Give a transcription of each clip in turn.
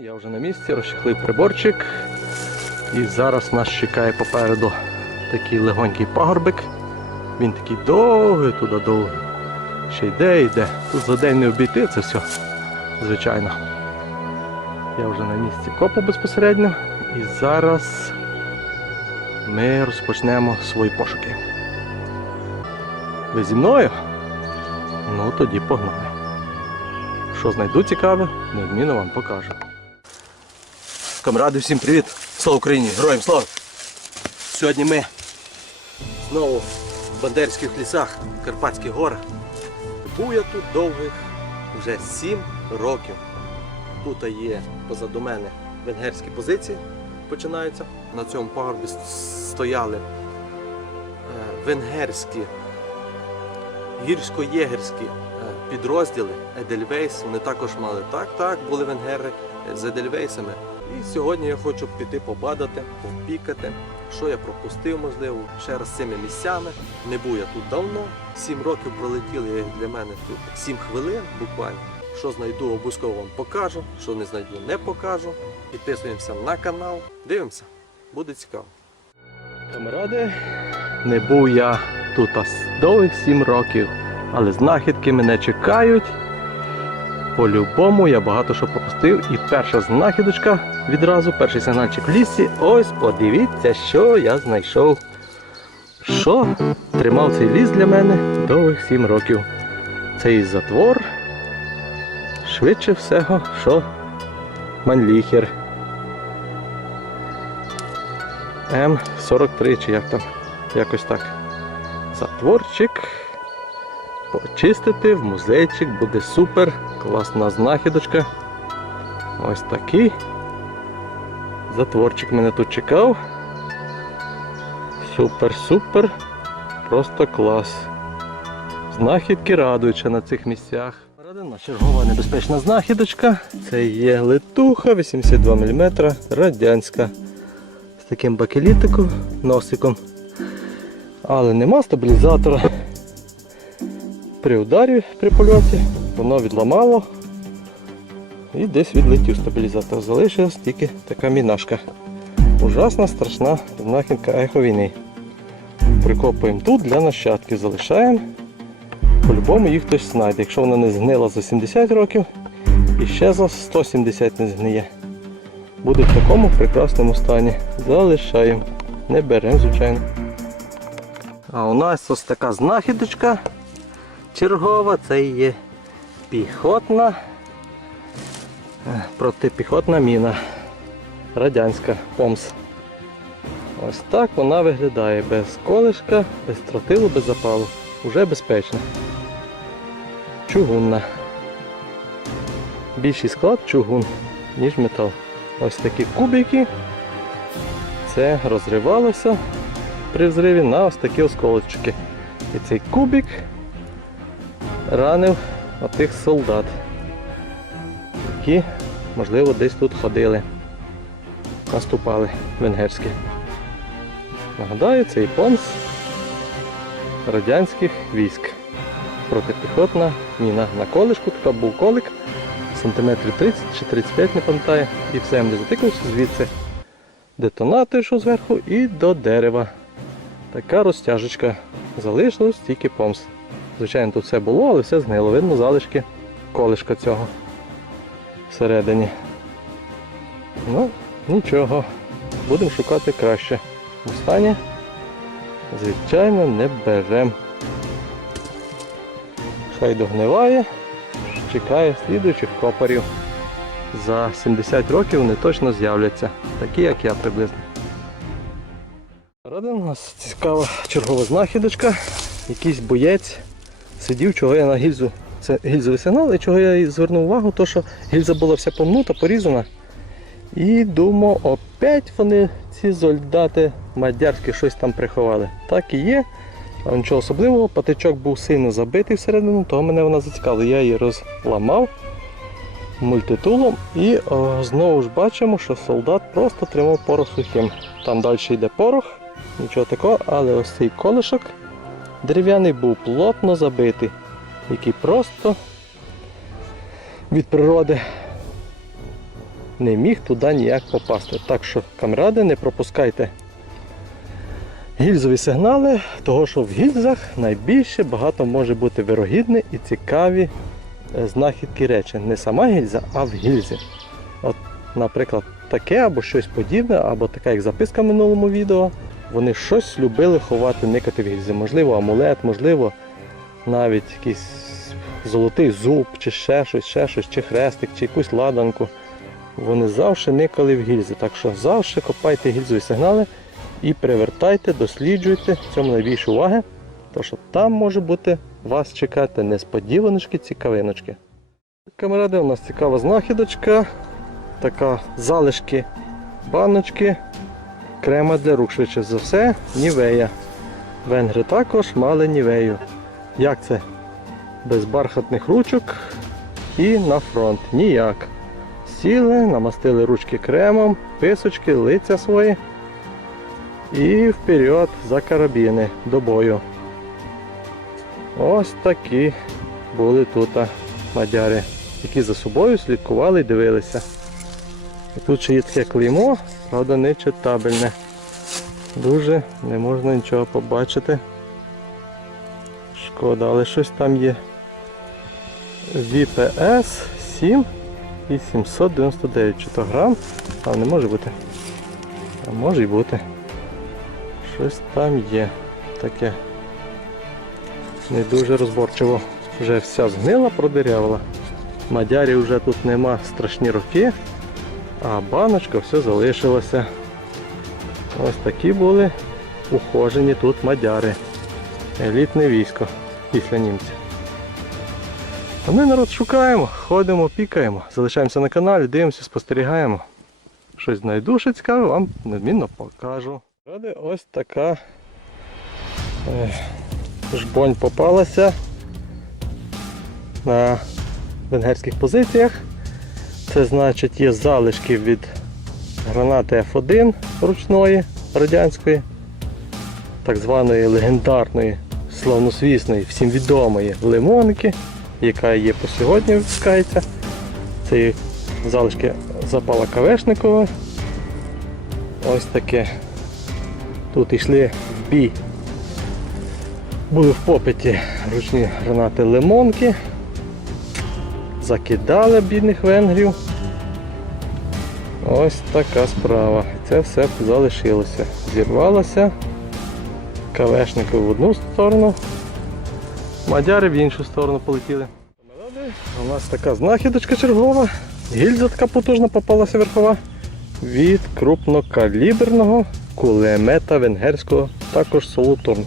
Я вже на місці, розчехлив приборчик. І зараз нас чекає попереду такий легонький пагорбик. Він такий довгий туди довгий. Ще йде, йде. Тут за день не обійти це все. Звичайно. Я вже на місці копу безпосередньо. І зараз ми розпочнемо свої пошуки. Ви зі мною? Ну тоді погнали. Що знайду цікаве, неодмінно вам покажу. Камради, всім привіт! Слава Україні! Героям слава! Сьогодні ми знову в Бандерських лісах, Карпатських горах. Був тут довгих вже 7 років. Тут є позаду мене венгерські позиції починаються. На цьому пагорбі стояли е, венгерські гірсько-єгерські е, підрозділи Едельвейс. Вони також мали так, так, були венгери з Едельвейсами. І сьогодні я хочу піти побадати, попікати, що я пропустив, можливо, ще раз цими місцями. Не був я тут давно. Сім років пролетіли для мене тут сім хвилин буквально. Що знайду, обов'язково вам покажу. Що не знайду, не покажу. Підписуємося на канал. Дивимося, буде цікаво. Камеради, не був я тут довгих сім років, але знахідки мене чекають. По-любому я багато що пропустив. І перша знахідочка відразу, перший сигнальчик в лісі. Ось подивіться, що я знайшов. Що тримав цей ліс для мене довгих сім років. Цей затвор. Швидше всього, що манліхер. М43 чи як там, якось так. Затворчик. Почистити в музейчик буде супер. Класна знахідочка. Ось такий. Затворчик мене тут чекав. Супер-супер. Просто клас. Знахідки радують ще на цих місцях. Радина чергова небезпечна знахідочка. Це є летуха 82 мм радянська. З таким бакелітиком, носиком. Але нема стабілізатора. При ударі при польоті воно відламало і десь відлетів стабілізатор. Залишилась тільки така мінашка. Ужасна, страшна знахідка ехо війни. Прикопуємо тут для нащадки, залишаємо. По-любому їх хтось знайде. Якщо вона не згнила за 70 років і ще за 170 не згниє. Буде в такому прекрасному стані. Залишаємо. Не беремо, звичайно. А у нас ось така знахідочка чергова, це є піхотна, протипіхотна міна. Радянська помс. Ось так вона виглядає без колишка, без тротилу, без запалу. Уже безпечно. Чугунна. Більший склад чугун, ніж метал. Ось такі кубики. Це розривалося при взриві на ось такі осколочки. І цей кубик ранив отих солдат, які, можливо, десь тут ходили, наступали венгерські. Нагадаю, цей помс радянських військ. Протипіхотна міна. На колишку така був колик, сантиметрів 30 чи 35, не пам'ятаю, і в землю затикався звідси. Детонатор йшов зверху і до дерева. Така розтяжечка. Залишилось тільки помс. Звичайно, тут все було, але все згнило. Видно залишки колишка цього всередині. Ну, нічого. Будемо шукати краще. У стані, звичайно, не беремо. Хай догниває, чекає слідуючих копарів. За 70 років вони точно з'являться, такі як я приблизно. Ради у нас цікава чергова знахідочка. Якийсь боєць сидів, чого я на гільзу. Це гільзовий сигнал, і чого я і звернув увагу, то що гільза була вся помнута, порізана. І думав, опять вони, ці солдати мадярські, щось там приховали. Так і є. А нічого особливого, патичок був сильно забитий всередину, того мене вона зацікавила. Я її розламав мультитулом і о, знову ж бачимо, що солдат просто тримав порох сухим. Там далі йде порох, нічого такого, але ось цей колишок дерев'яний був плотно забитий, який просто від природи не міг туди ніяк попасти. Так що, камради, не пропускайте гільзові сигнали, того що в гільзах найбільше багато може бути вирогідні і цікаві е, знахідки речі. Не сама гільза, а в гільзі. От, наприклад, таке або щось подібне, або така як записка в минулому відео. Вони щось любили ховати, никати в гільзі. Можливо, амулет, можливо, навіть якийсь золотий зуб, чи ще щось, ще щось, чи хрестик, чи якусь ладанку. Вони завжди никали в гільзі. Так що завжди копайте гільзові сигнали і привертайте, досліджуйте цьому найбільше уваги, тому що там може бути вас чекати несподіваночки, цікавиночки. Камеради, у нас цікава знахідочка, така залишки баночки, крема для рук, швидше за все, нівея. Венгри також мали нівею. Як це? Без бархатних ручок і на фронт. Ніяк. Сіли, намастили ручки кремом, писочки, лиця свої. І вперед за карабіни до бою. Ось такі були тут мадяри, які за собою слідкували і дивилися. І тут ще є таке клеймо, правда не читабельне. Дуже не можна нічого побачити. Шкода, але щось там є. VPS 7 і 799 чи то грам, а не може бути. А може й бути. Щось там є таке. Не дуже розборчиво. Вже вся згнила, продирявила. Мадярів вже тут нема страшні роки, а баночка все залишилася. Ось такі були ухожені тут мадяри. Елітне військо після німців. А ми народ шукаємо, ходимо, пікаємо, залишаємося на каналі, дивимося, спостерігаємо. Щось знайду, що цікаве, вам недмінно покажу. Ось така жбонь попалася на венгерських позиціях. Це значить є залишки від гранати F1 ручної радянської, так званої легендарної, славнозвісної, всім відомої лимонки, яка є по сьогодні випускається. Це залишки запала Кавешникова. Ось таке. Тут йшли в бій. Були в попиті ручні гранати лимонки. Закидали бідних венгрів. Ось така справа. Це все залишилося. Зірвалося. Кавешники в одну сторону, мадяри в іншу сторону полетіли. У нас така знахідочка чергова. Гільза така потужна попалася верхова від крупнокаліберного кулемета венгерського, також Солутурн.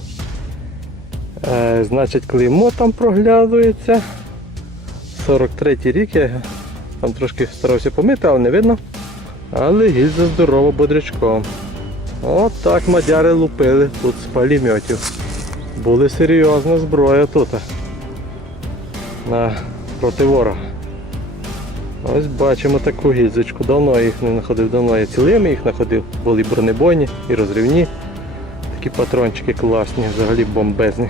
Е, значить, клеймо там проглядується. 43 рік, я там трошки старався помити, але не видно. Але гільза здорова бодрячком. От так мадяри лупили тут з пулеметів. Були серйозна зброя тут. На проти ворога. Ось бачимо таку гільзочку. Давно їх не знаходив, давно я цілими їх знаходив. Були бронебойні і розривні. Такі патрончики класні, взагалі бомбезні.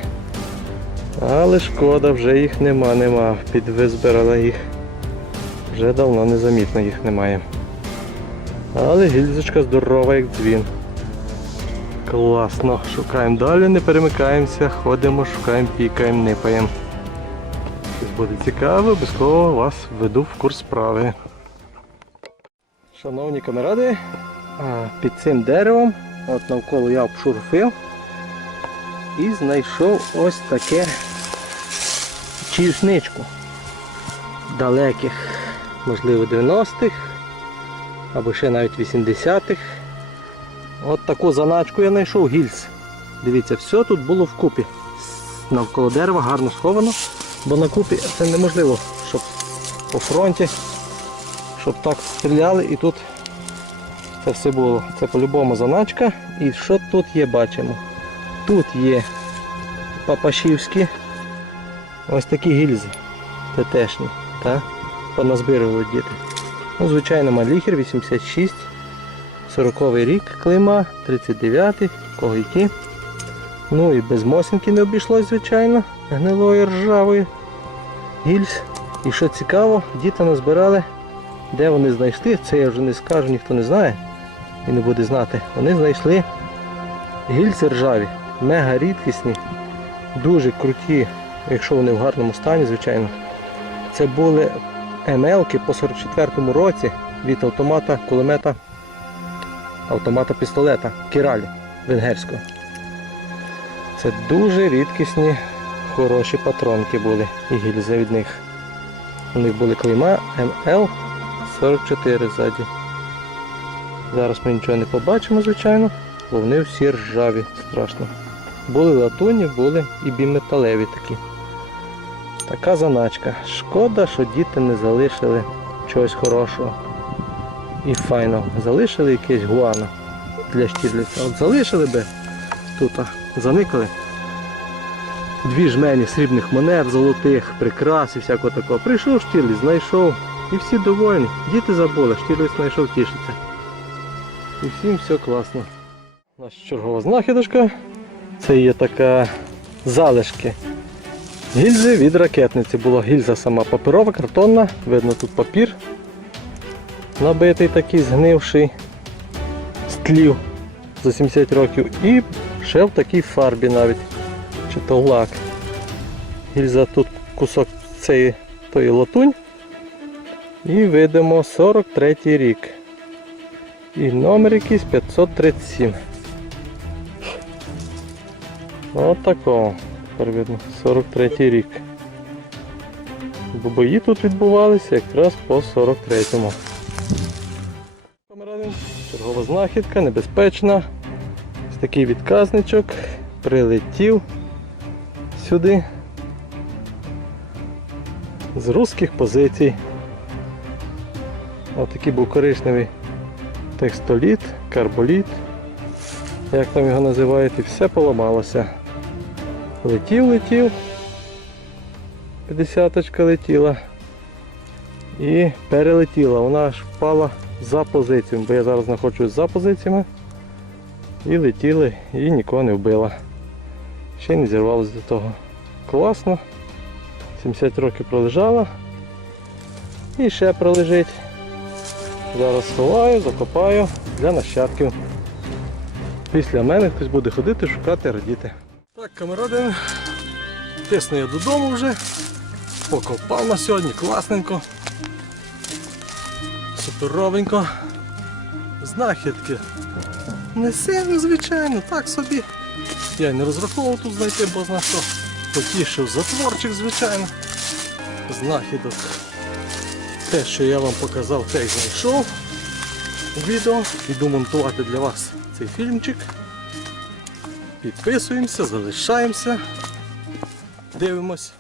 Але шкода, вже їх нема, нема. Підвизбирала їх. Вже давно незамітно їх немає. Але гільзочка здорова, як дзвін. Класно. Шукаємо далі, не перемикаємося, ходимо, шукаємо, пікаємо, нипаємо. Щось буде цікаво, обов'язково вас веду в курс справи. Шановні камеради, під цим деревом, от навколо я обшурфив і знайшов ось таке чільсничку далеких, можливо, 90-х або ще навіть 80-х. От таку заначку я знайшов гільз. Дивіться, все тут було вкупі. Навколо дерева гарно сховано, бо на купі це неможливо, щоб по фронті, щоб так стріляли і тут це все було. Це по-любому заначка. І що тут є, бачимо? Тут є папашівські ось такі гільзи ТТшні. Та? Поназбирували діти. Ну, звичайно, Маліхер 86. 40-й рік клима, 39-й, кого. Ну і без мосинки не обійшлось, звичайно, гнилої ржавої гільз. І що цікаво, діти назбирали Де вони знайшли, це я вже не скажу, ніхто не знає і не буде знати. Вони знайшли гільзи ржаві, мега рідкісні, дуже круті, якщо вони в гарному стані, звичайно. Це були МЛки по 44-му році від автомата, кулемета, автомата пістолета Кіралі венгерського. Це дуже рідкісні, хороші патронки були і гільзи від них. У них були клейма МЛ-44 ззаді. Зараз ми нічого не побачимо, звичайно, бо вони всі ржаві, страшно. Були латунні, були і біметалеві такі. Така заначка. Шкода, що діти не залишили чогось хорошого і файного. Залишили якесь гуано для Штірліца. От залишили би тут, а, заникали. Дві жмені срібних монет, золотих, прикрас і всякого такого. Прийшов Штірліц, знайшов. І всі довольні. Діти забули, Штірліц знайшов тішиться. І всім все класно. Наша чергова знахідочка. Це є така залишки. Гільзи від ракетниці. Була гільза сама паперова, картонна. Видно тут папір. Набитий такий, згнивший з тлів за 70 років. І ще в такій фарбі навіть. Чи то лак. Гільза тут кусок цієї тої латунь. І видимо 43 рік. І номер якийсь 537. От такого. Тепер видно. 43 рік. Бо бої тут відбувалися якраз по 43-му. Чергова знахідка, небезпечна. Ось такий відказничок. Прилетів сюди. З руських позицій. Ось такий був коричневий текстоліт, карболіт, як там його називають, і все поламалося. Летів, летів, 50 летіла і перелетіла. Вона аж впала за позиціями, бо я зараз знаходжусь за позиціями. І летіли, і нікого не вбила. Ще не зірвалося до того. Класно. 70 років пролежала. І ще пролежить. Зараз сховаю, закопаю для нащадків. Після мене хтось буде ходити, шукати, радіти. Так, камеради, тисну я додому вже. Покопав на сьогодні, класненько. Суперовенько. Знахідки. Не сильно, звичайно, так собі. Я не розраховував тут знайти, бо зна що. Потішив затворчик, звичайно. Знахідок. Те, що я вам показав, те й знайшов у відео. Іду монтувати для вас цей фільмчик. Підписуємося, залишаємося, дивимось.